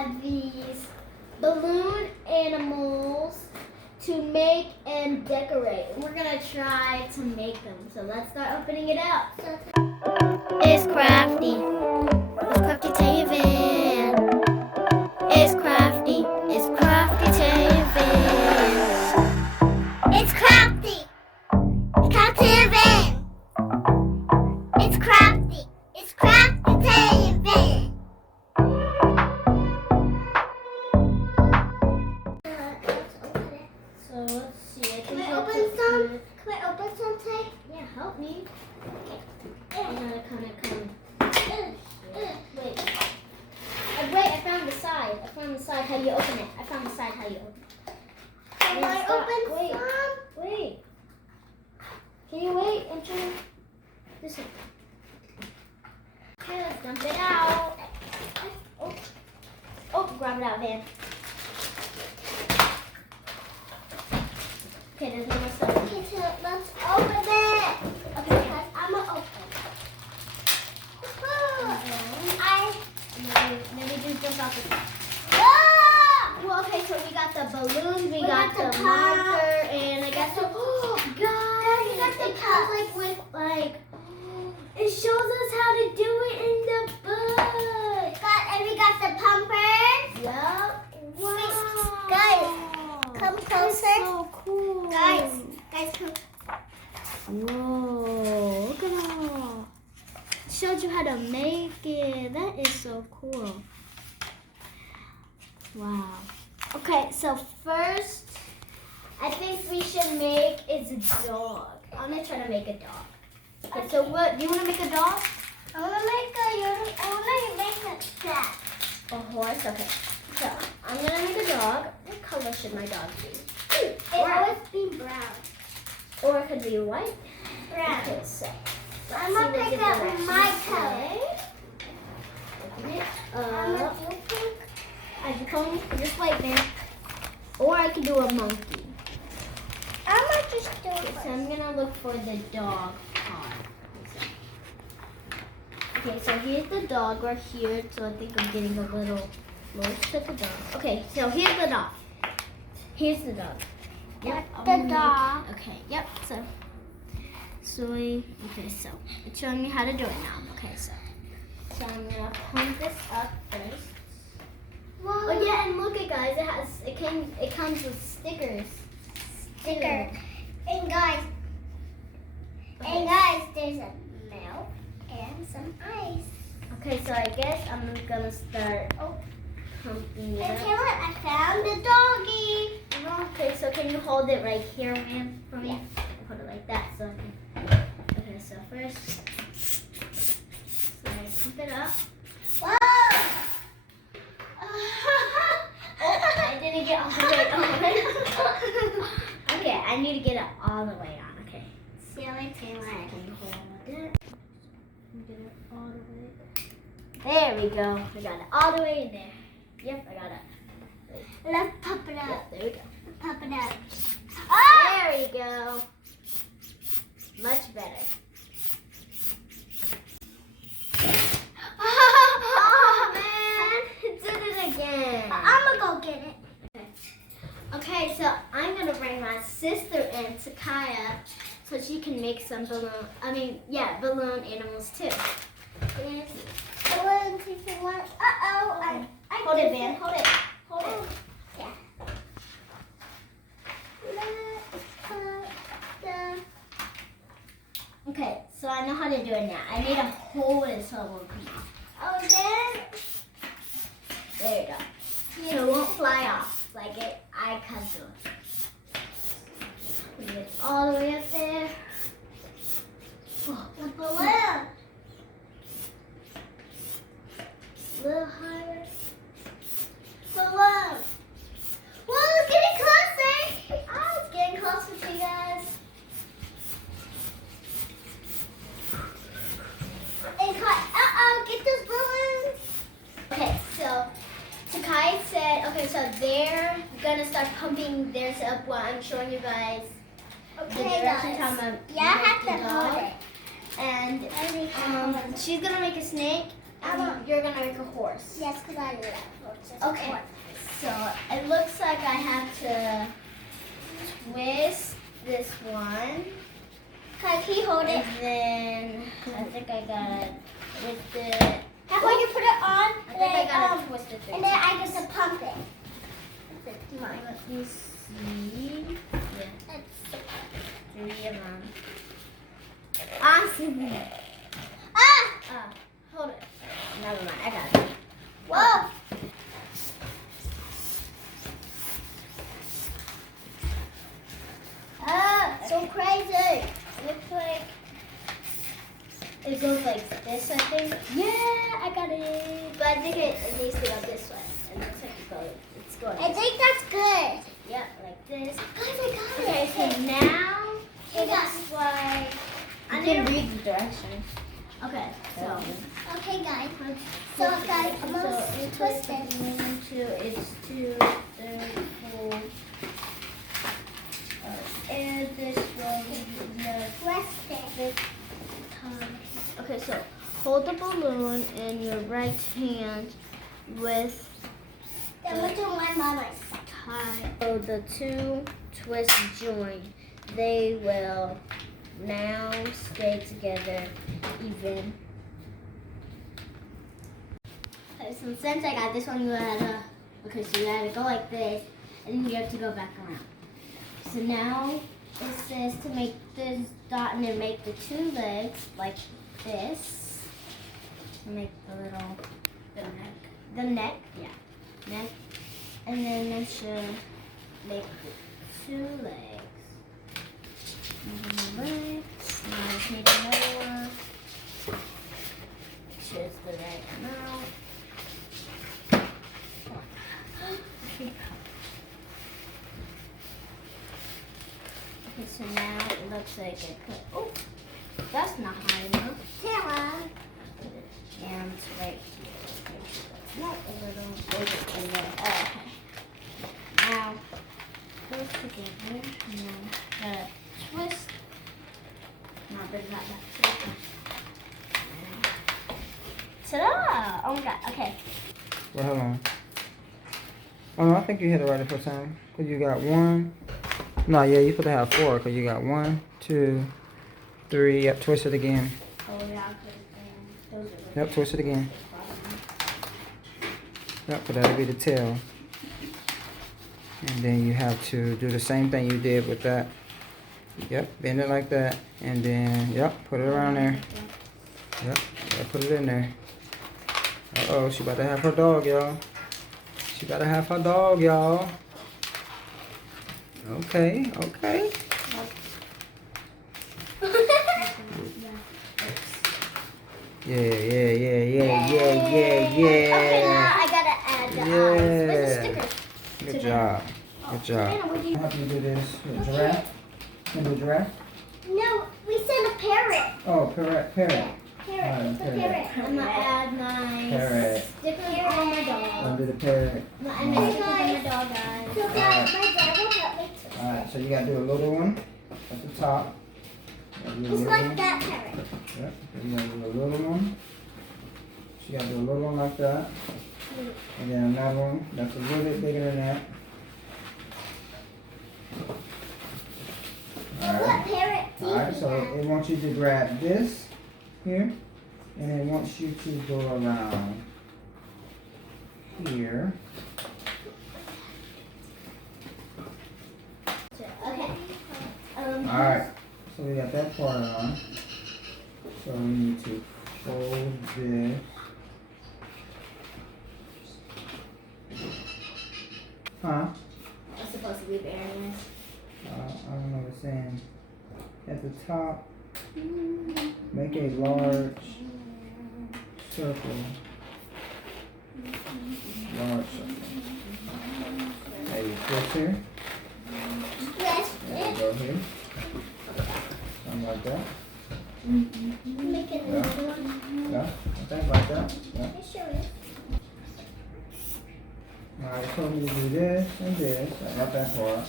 have these balloon animals to make and decorate. We're gonna try to make them. So let's start opening it up. It's Crafty. It's Crafty Tae van. It's Crafty. It's Crafty Tae van. It's Crafty. It's Crafty van. It's Crafty. It's Crafty Tae van. So let's see. Can I open some? Can I open some, Tay? Yeah, help me. Okay. I'm gonna kind of come. Wait. Wait, I found the side. I found the side. How do you open it? I found the side. How do you open it? Can I open some? Wait. Can you wait and try this one? Okay, let's dump it out. Oh, grab it out, Van. Okay, there's no more stuff. Okay, so let's open it. Okay, guys, I'm gonna open. Maybe just jump out the top. Well, okay, so we got the balloons, we got the marker, and I got the. Oh, guys, it comes like with it shows us how to do it in the book. And we got the pumpers. Yep. Wow. Guys, come closer. That's so cool. Guys, come. Whoa, look at that. Showed you how to make it. That is so cool. Wow. Okay, so first, I think we should make is a dog. I'm gonna try to make a dog. Okay, so what? Do you want to make a dog? I want to make a cat. A horse. Okay. So I'm gonna make a dog. What color should my dog be? It always be brown. Or it could be white. Brown. Okay, so I'm gonna pick up my color. Open it up. I can come just white man. Or I could do a monkey. I'm gonna just do it. So I'm gonna look for the dog part. Okay, so here's the dog right here. So I think I'm getting a little close to the dog. Okay, so here's the dog. Here's the dog. Yep, the dog. Okay, yep. So it's showing me how to do it now. Okay, so I'm gonna pump this up first. Whoa. Oh yeah, and look it guys, it comes with stickers. Sticker. And guys, there's a milk and some ice. Okay, so I guess I'm gonna start pumping it up. I found the doggy. Okay, so can you hold it right here, ma'am, for me? Yeah. Hold it like that. So okay, so first, so I pump it up. Whoa! I didn't get all the way on. Okay, I need to get it all the way on. Okay. See how I can hold it? Get it all the way. There we go. I got it all the way in there. Yep, I got it. Let's pump it up. Yep, there we go. Pump it up. Oh! There we go. Much better. Oh man, it did it again. I'm gonna go get it. Okay, so I'm gonna bring my sister in, Takaya, so she can make some balloon animals too. Yes. Balloon, one. Uh-oh. Hold it, Van. Hold it. Hold it. Yeah. Okay, so I know how to do it now. I need to hold it so it won't come off. Oh, there you go. So it won't fly off like I can do it. Put it all the way up there. Oh, the balloon. A little higher. Balloon. Whoa, it's getting closer. Oh, it's getting closer to you guys. Get those balloons. Okay, so Takai said, so they're gonna start pumping theirs up while I'm showing you guys the directions how to I have to hold it. And she's gonna make a snake, And you're gonna make a horse. Yes, because I love horses. Okay. So it looks like I have to twist this one. Can you hold it? And then I think I gotta twist it. How about you put it on? I think I gotta twist it. And then I get to pump it. That's mine. Let me see. Yeah. That's 3 of them. Awesome. ah! Hold it. Never mind. I got it. Whoa! So crazy. Looks like it goes like this, I think. Yeah, I got it. But I think it needs to go this way. It looks like it's going. I think that's good. Yeah, like this. Guys, I got Okay, it. so now Hey, it looks like I need to read the directions. Okay, so Okay, guys. So, guys, I'm going to twist it. 1, 2, it's 2, 3, 4. And this one Twist it. Okay, so hold the balloon in your right hand with Then we'll do one by tie. So the 2 twists join. They will now stay together even. Okay, so since I got this one, you gotta, okay, so you gotta go like this, and then you have to go back around. So now it says to make this dot and then make the 2 legs like this. To make the little, the neck, yeah, neck. And then I should make the 2 legs. Now I just need another one. Choose the right amount. Okay, so now it looks like I put, oh, that's not high enough. Tara. And right here. Make sure that's not a little over in there. Oh, okay. Now, those together, and then twist. Now bring that back to the front. Ta-da! Oh my god, okay. Well, hold on. Oh, no, I think you hit it right the first time. Because you got 1. No, yeah, you supposed to have 4. Because you got 1, 2, 3. Yep, twist it again. Oh, yeah, those are Yep, twist it again. Yep, but that'll be the tail. And then you have to do the same thing you did with that. Yep, bend it like that. And then, yep, put it around there. Yep, put it in there. Uh-oh, she about to have her dog, y'all. She about to have her dog, y'all. Okay, okay. Yeah. Okay, now I gotta add the eyes. Where's the stickers? Good job. Good job. Hannah, what do you... How do you do this? Giraffe? Can you do giraffe? No, we said a parrot. Oh, parrot. Parrot. Alright, It's a parrot. I'm gonna add my Parrot. stickers on my dog. Undo the parrot. I'm gonna add my stickers on my dog, guys. So, guys, my dad will help me too. Alright, so you gotta do a little one at the top. It's like that parrot. Yep, then you gotta do a little one. So you gotta do a little one like that. And then another one that's a little bit bigger than that. What parrot do you Alright, so have? it wants you to grab this here, and it wants you to go around here. Okay. Alright, so we got that part on. So we need to fold this. Huh? I'm supposed to be bearing this. I don't know what it's saying. At the top, make a large circle. Large circle. There you twist here. Yes. There you go here. Something like that. Make it another one. Yeah, I think like that. Yeah. Let me show you. Alright, so you do this and this. I got that part.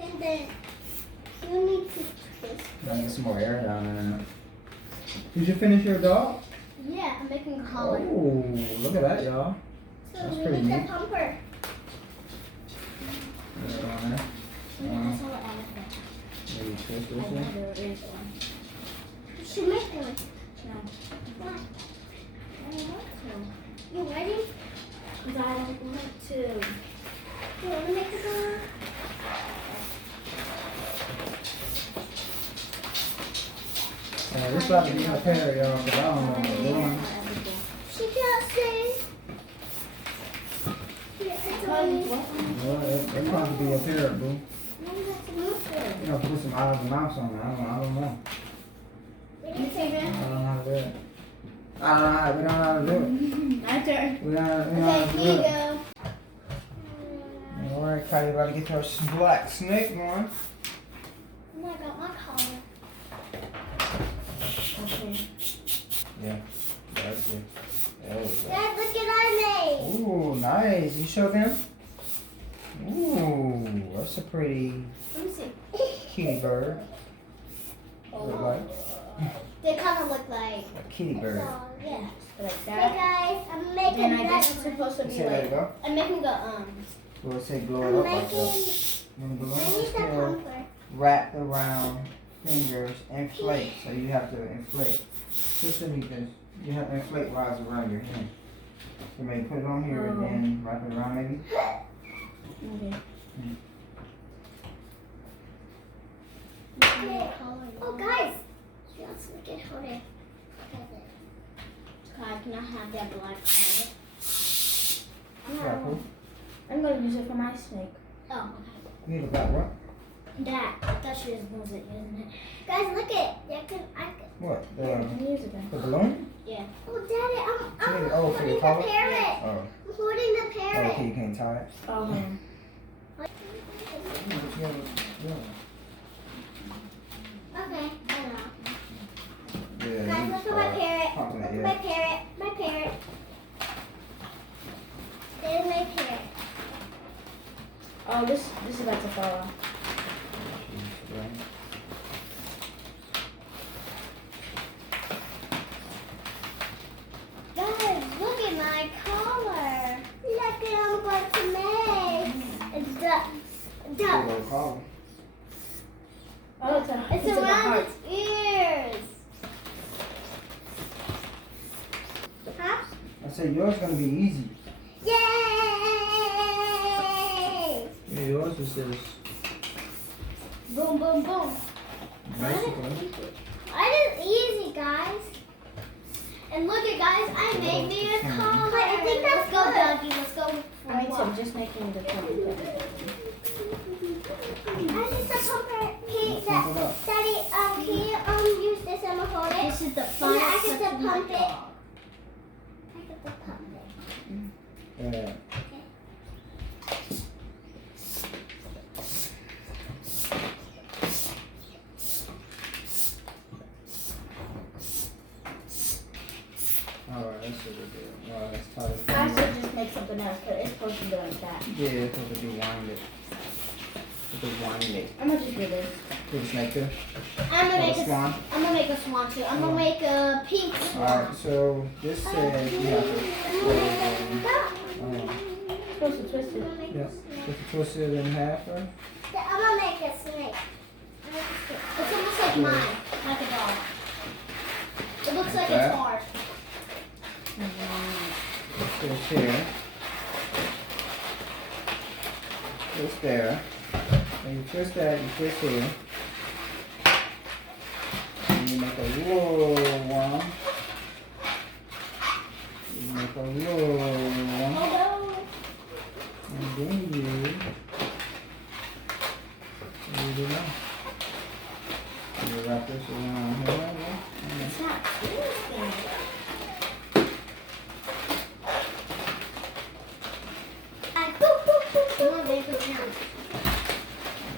And then you need to twist. Now Get some more air down in there. Did you finish your dog? Yeah, I'm making a collar. Oh, look at that, y'all. So That's we pretty need neat. the pumper. Put it on there. Yeah, that's how I added that. Maybe twist I this know one. there is one. You should make one. No. Why? I don't want to. You ready? Because I don't want to. You want to make a dog? This about to be a pair, y'all, but I don't know what I'm doing. She can't see. Yeah, it's only. Well, it's about to be a pair, boo. You know, put some eyes and mouths on it. I don't know. You see me? I don't know how to do it. We don't know how to do it. My turn. We don't know Okay, how to do here you it. go. Alright, Kylie about to get her black snake going. And I got my collar. Okay. Yeah, that's it. There we go. Dad, look at I made. Ooh, nice. You show them? Ooh, that's a pretty Let me see. kitty bird. Look like They kind of look like. a kitty bird. So, yeah. Like Hey that. guys, I'm Then making I that. guess it's supposed to be See, there you like. go. I'm making the Well, it say blow it I'm up like making. that. When the balloon I is need the still pumper. wrapped around fingers, inflate. So you have to inflate. Just like this. You have to inflate while it's around your hand. So maybe put it on here and then wrap it around maybe. Okay. Oh, guys. She wants to get hold of it. God, can I have that black collar? Yeah, cool. I'm gonna use it for my snake. Oh, You need a black what? That. I thought she was using it. guys, look it. I can. What? Yeah, can you use it then? The balloon? Yeah. Oh, Daddy, I'm Oh, for holding the the collar? parrot. Oh. I'm holding the Oh, parrot. okay, you can't tie it. Oh. Okay, I know. Yeah. Guys, look at my parrot. popping Look it, at my parrot. My parrot. There's my parrot. Oh, this is about to fall off. Yeah. Guys, look at my collar. Look at I'm going to make. It's Big old collar. Oh, It's a around heart. its ears. Huh? I said yours gonna be easy. Yay! Yeah, yours is this. Boom, boom, boom. Basically. It is easy, guys. And look at guys, I made me a collar. I think let's go, Dougie. Let's go for I a need walk. to just making the collar. I just a pumper. Let's pump it up. Daddy, can you use this and hold it? This is the And final I get step to of my pump it. dog. I get to pump it. Yeah. Alright, that's what we do. Alright, let's tie this I thing should up. just make something else, but it's supposed to be like that. Yeah, it's supposed to be winded. It's supposed to wind it. I'm gonna just do this. Do the snake too? I'm gonna Oh, make the a swan? I'm gonna make a swan too. I'm gonna make a pink swan. Alright, so this says you have to Supposed to twist it. yeah, just twist it in half, right? I'm gonna make a snake. It's almost like mine, like a dog. It looks like that? it's hard. Twist here. Twist there. When you twist that, you twist here. And you make a little one. You make a little one. Oh And then you do now. You wrap this around here. no, it's not twisting. Come on, baby, put it down.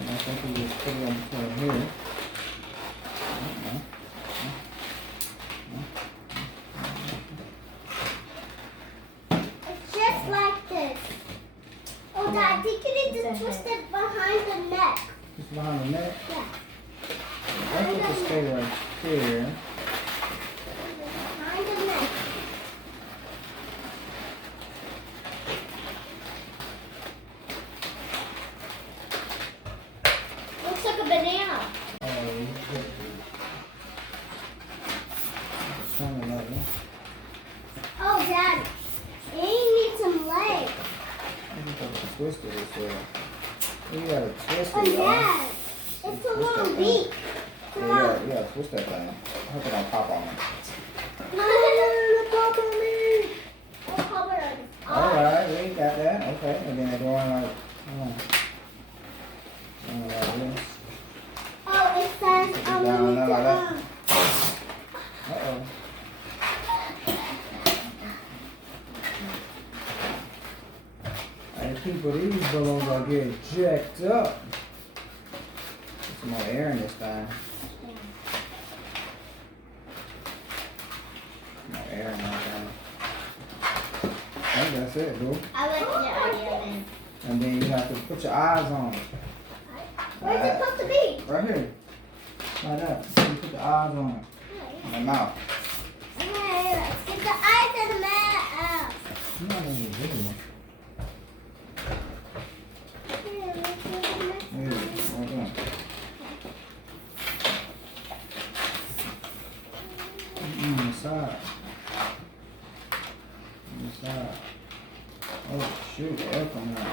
And I think we just put it in between here. It's just like this. Oh, Dad, I think you need to twist it behind the neck. Just behind the neck. Yeah. That's what the stay right here. Kind of nice. Looks like a banana. Oh, you put some of that. Oh, Dad. You need some legs. You gotta twist it this way. You gotta twist it. Oh, y'all. yeah. It's a long beak. Yeah, you gotta twist that thing. I hope it don't pop on me. Pop on me. Oh, pop it on. Alright, we got that. Okay, and then they're going like, like this. Oh, it says Down there like that. Uh-oh. Hey people, these balloons are getting jacked up. Put some more air in this thing. More air in that thing. I think that's it, boo. I like the idea then. And then you have to put your eyes on it. Where's it supposed to be? Right here. Like that. You put the eyes on it. On the mouth. Okay, let's get the eyes and the mouth out. You know what you do. Here, let's get the mouth. Hey, right there. On the side. On the side. Oh shoot, air coming out.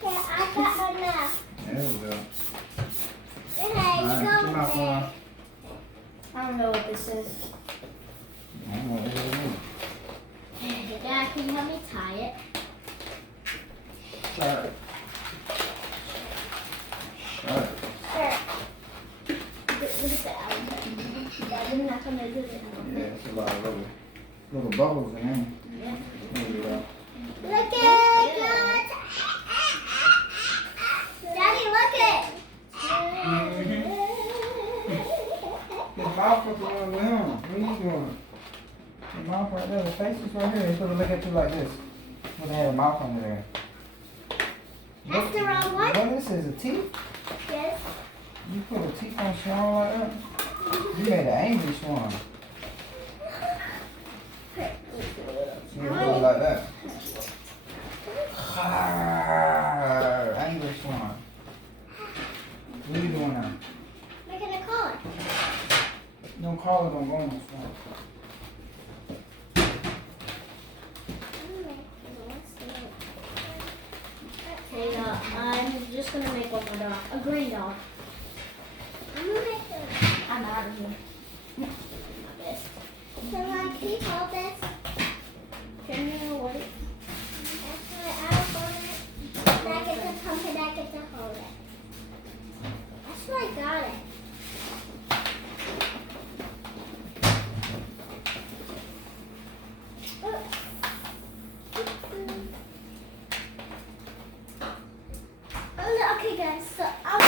Okay, I got her now. There we go. Hey, you Alright, go put your mouth there. on. I don't know what this is. I don't know what it is. Dad, can you help me tie it? Sharp. Sharp. Sure. Look at that. Dad, you're not gonna do it. Yeah, it's a lot of little bubbles in there. Yeah. There you go. Look at it. Daddy, look it. His mouth is going with him. What are you doing? His mouth right there. The face is right here. He's supposed to look at you like this. When they have a mouth under there. That's the wrong one? What this is, a teeth? Yes. You put a teeth on Sean like that? You made an angry swan. You do it like that. Angry swan. What are you doing now? Making a collar. No collar don't go on the swan. Hey, I'm just gonna make one more dog. A green dog. I'm gonna make a. I'm out of here. This. So, can you hold this? Can you what it? Actually, I'll hold it. And I get to pump it, I get to hold it. Actually, I got it. Okay, guys, so I'll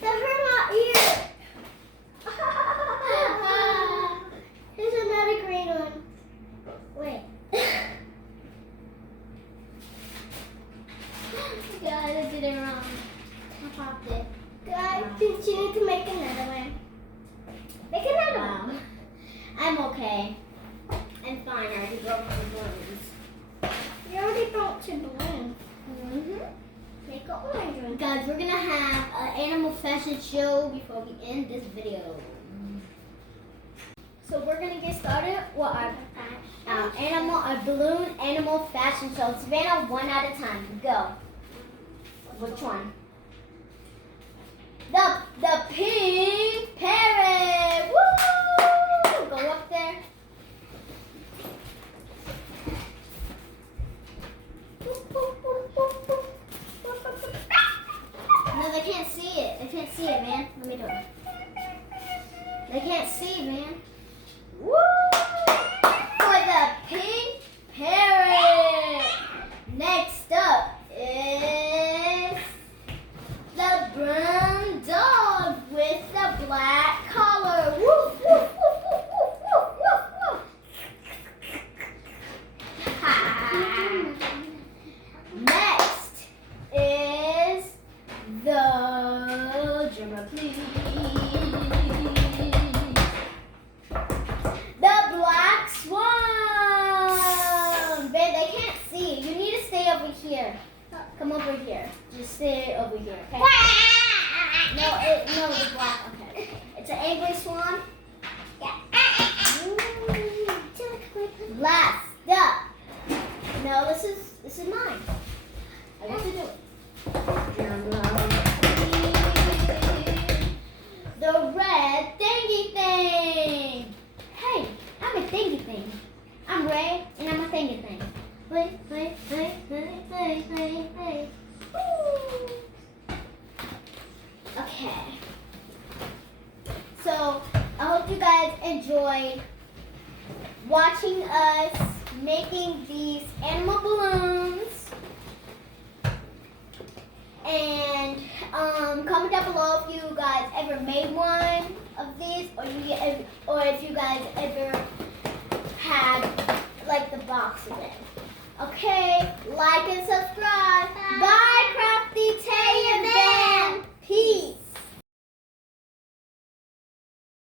that hurt my ear. Here's another green one. Wait. Guys, I did it wrong. I popped it. Guys, continue to make another one. Make another one. I'm okay. I'm fine. I already broke the balloons. You already broke two balloons. Make an orange one. Guys, we're gonna have an animal fashion show before we end this video. So we're gonna get started with our balloon animal fashion show. Savannah, one at a time. Go. Which one? The pink parrot. Woo! Go up there. No, they can't see it. They can't see it, man. Let me do it. They can't see, man. Woo! For the pink parrot. Next up is the brown dog with the black collar. Woof, Come over here. Just sit over here, okay? No, the black. Okay. It's an angry swan. Last up. No, this is mine. I get to do it. The red thingy thing. Hey, I'm a thingy thing. I'm red and I'm a thingy thing. Hey. Woo. Okay. So I hope you guys enjoyed watching us making these animal balloons. And comment down below if you guys ever made one of these, or if you guys ever had like the box of it. Okay, like and subscribe.